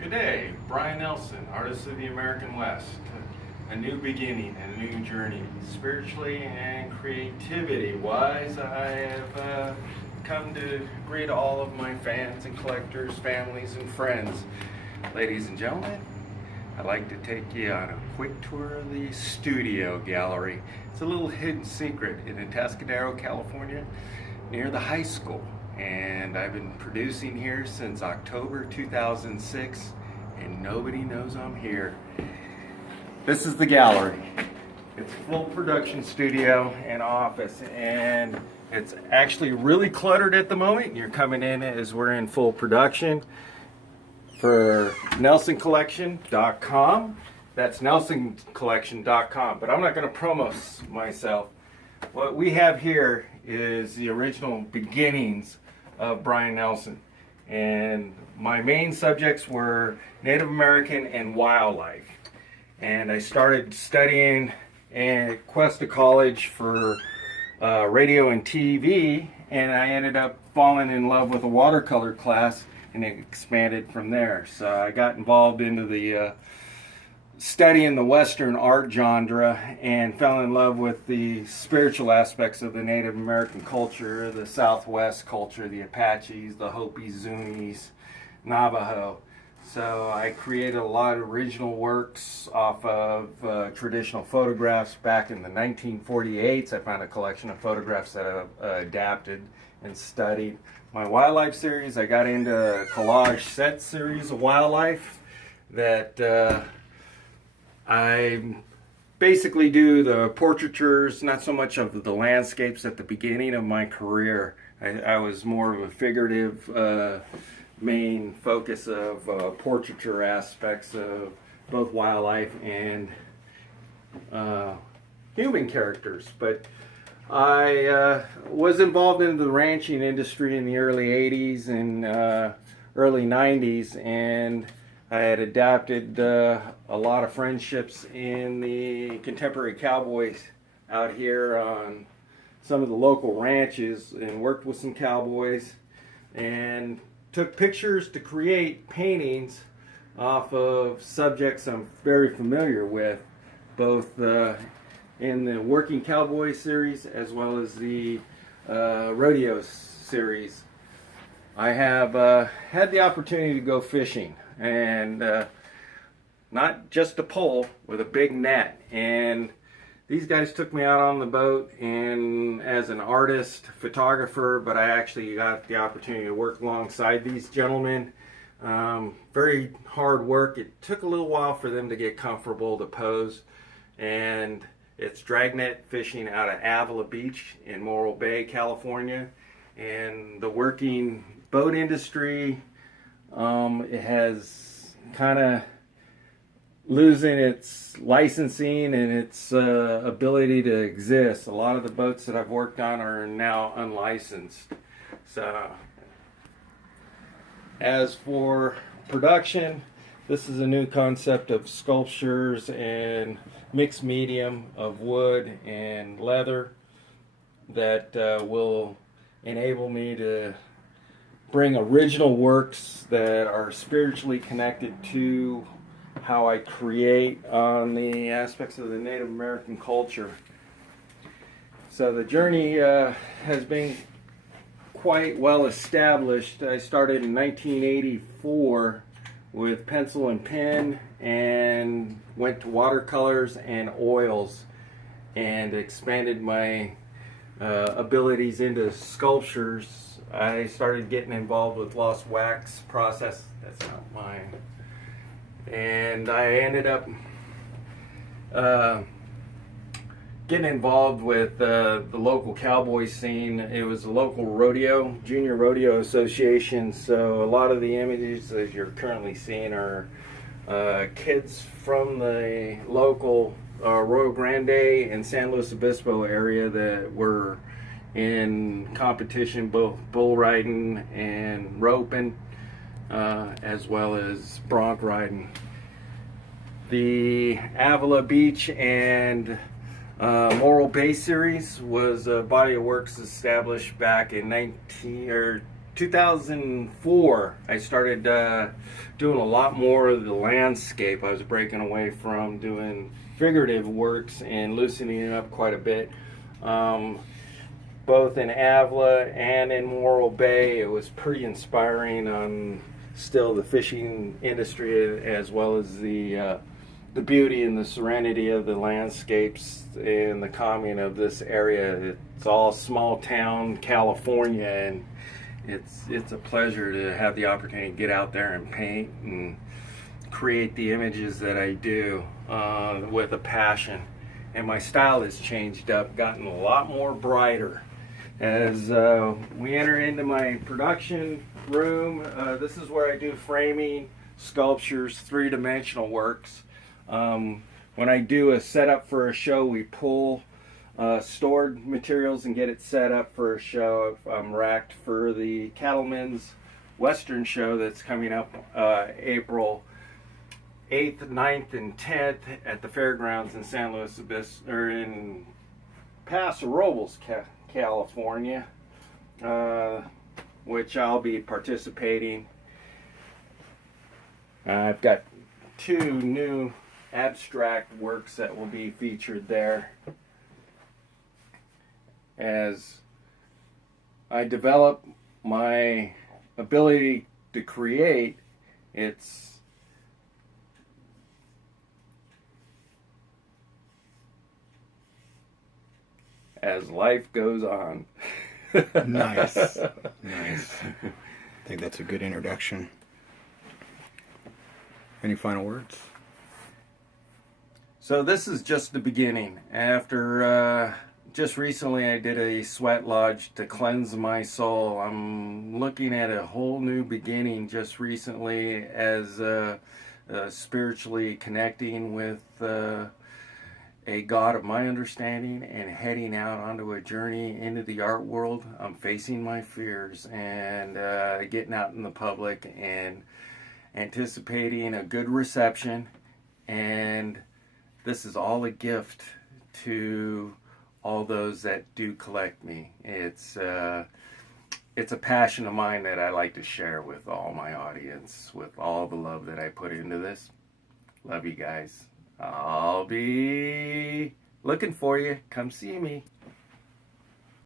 Good day, Brian Nelson, artist of the American West. A new beginning and a new journey, spiritually and creativity-wise. I have come to greet all of my fans and collectors, families and friends. Ladies and gentlemen, I'd like to take you on a quick tour of the studio gallery. It's a little hidden secret in Atascadero, California, near the high school. And I've been producing here since October 2006, and nobody knows I'm here. This is the gallery. It's a full production studio and office, and it's actually really cluttered at the moment. You're coming in as we're in full production for NelsonCollection.com. That's NelsonCollection.com, but I'm not going to promo myself. What we have here is the original beginnings of Brian Nelson, and my main subjects were Native American and wildlife. And I started studying at Cuesta College for radio and TV, and I ended up falling in love with a watercolor class, and it expanded from there. So I got involved into the studying the Western art genre and fell in love with the spiritual aspects of the Native American culture, the Southwest culture, the Apaches, the Hopis, Zunis, Navajo. So I created a lot of original works off of traditional photographs back in the 1948s. I found a collection of photographs that I adapted and studied. My wildlife series, I got into a collage set series of wildlife that I basically do the portraitures, not so much of the landscapes at the beginning of my career. I was more of a figurative main focus of portraiture aspects of both wildlife and human characters. But I was involved in the ranching industry in the early 80s and early 90s, and I had adapted a lot of friendships in the contemporary cowboys out here on some of the local ranches, and worked with some cowboys and took pictures to create paintings off of subjects I'm very familiar with, both in the Working Cowboy series as well as the rodeo series. I have had the opportunity to go fishing, and not just a pole, with a big net. And these guys took me out on the boat and as an artist, photographer, but I actually got the opportunity to work alongside these gentlemen. Very hard work. It took a little while for them to get comfortable to pose, and it's dragnet fishing out of Avila Beach in Morro Bay, California. And the working boat industry, it has kind of losing its licensing and its ability to exist. A lot of the boats that I've worked on are now unlicensed. So as for production, this is a new concept of sculptures and mixed medium of wood and leather that will enable me to bring original works that are spiritually connected to how I create on the aspects of the Native American culture. So the journey has been quite well established. I started in 1984 with pencil and pen, and went to watercolors and oils, and expanded my abilities into sculptures. I started getting involved with lost wax process. That's not mine. And I ended up getting involved with the local cowboy scene. It was a local rodeo, junior rodeo association. So a lot of the images that you're currently seeing are kids from the local Rio Grande and San Luis Obispo area that were in competition, both bull riding and roping, as well as bronc riding. The Avila Beach and Morro Bay series was a body of works established back in 2004, I started doing a lot more of the landscape. I was breaking away from doing figurative works and loosening it up quite a bit. Both in Avila and in Morro Bay, it was pretty inspiring on still the fishing industry, as well as the beauty and the serenity of the landscapes and the calming of this area. It's all small town California, and it's a pleasure to have the opportunity to get out there and paint and create the images that I do with a passion. And my style has changed up, gotten a lot more brighter. As we enter into my production room, this is where I do framing, sculptures, three-dimensional works. When I do a setup for a show, we pull stored materials and get it set up for a show. I'm racked for the Cattlemen's Western show that's coming up April 8th, 9th, and 10th at the fairgrounds in San Luis Obispo, or in Paso Robles, California, which I'll be participating. I've got 2 new abstract works that will be featured there. As I develop my ability to create, it's as life goes on. Nice. Nice. I think that's a good introduction. Any final words? So this is just the beginning. After just recently I did a sweat lodge to cleanse my soul. I'm looking at a whole new beginning just recently as spiritually connecting with a God of my understanding and heading out onto a journey into the art world. I'm facing my fears and getting out in the public and anticipating a good reception. And this is all a gift to all those that do collect me. It's a passion of mine that I like to share with all my audience, with all the love that I put into this. Love you guys. I'll be looking for you. Come see me.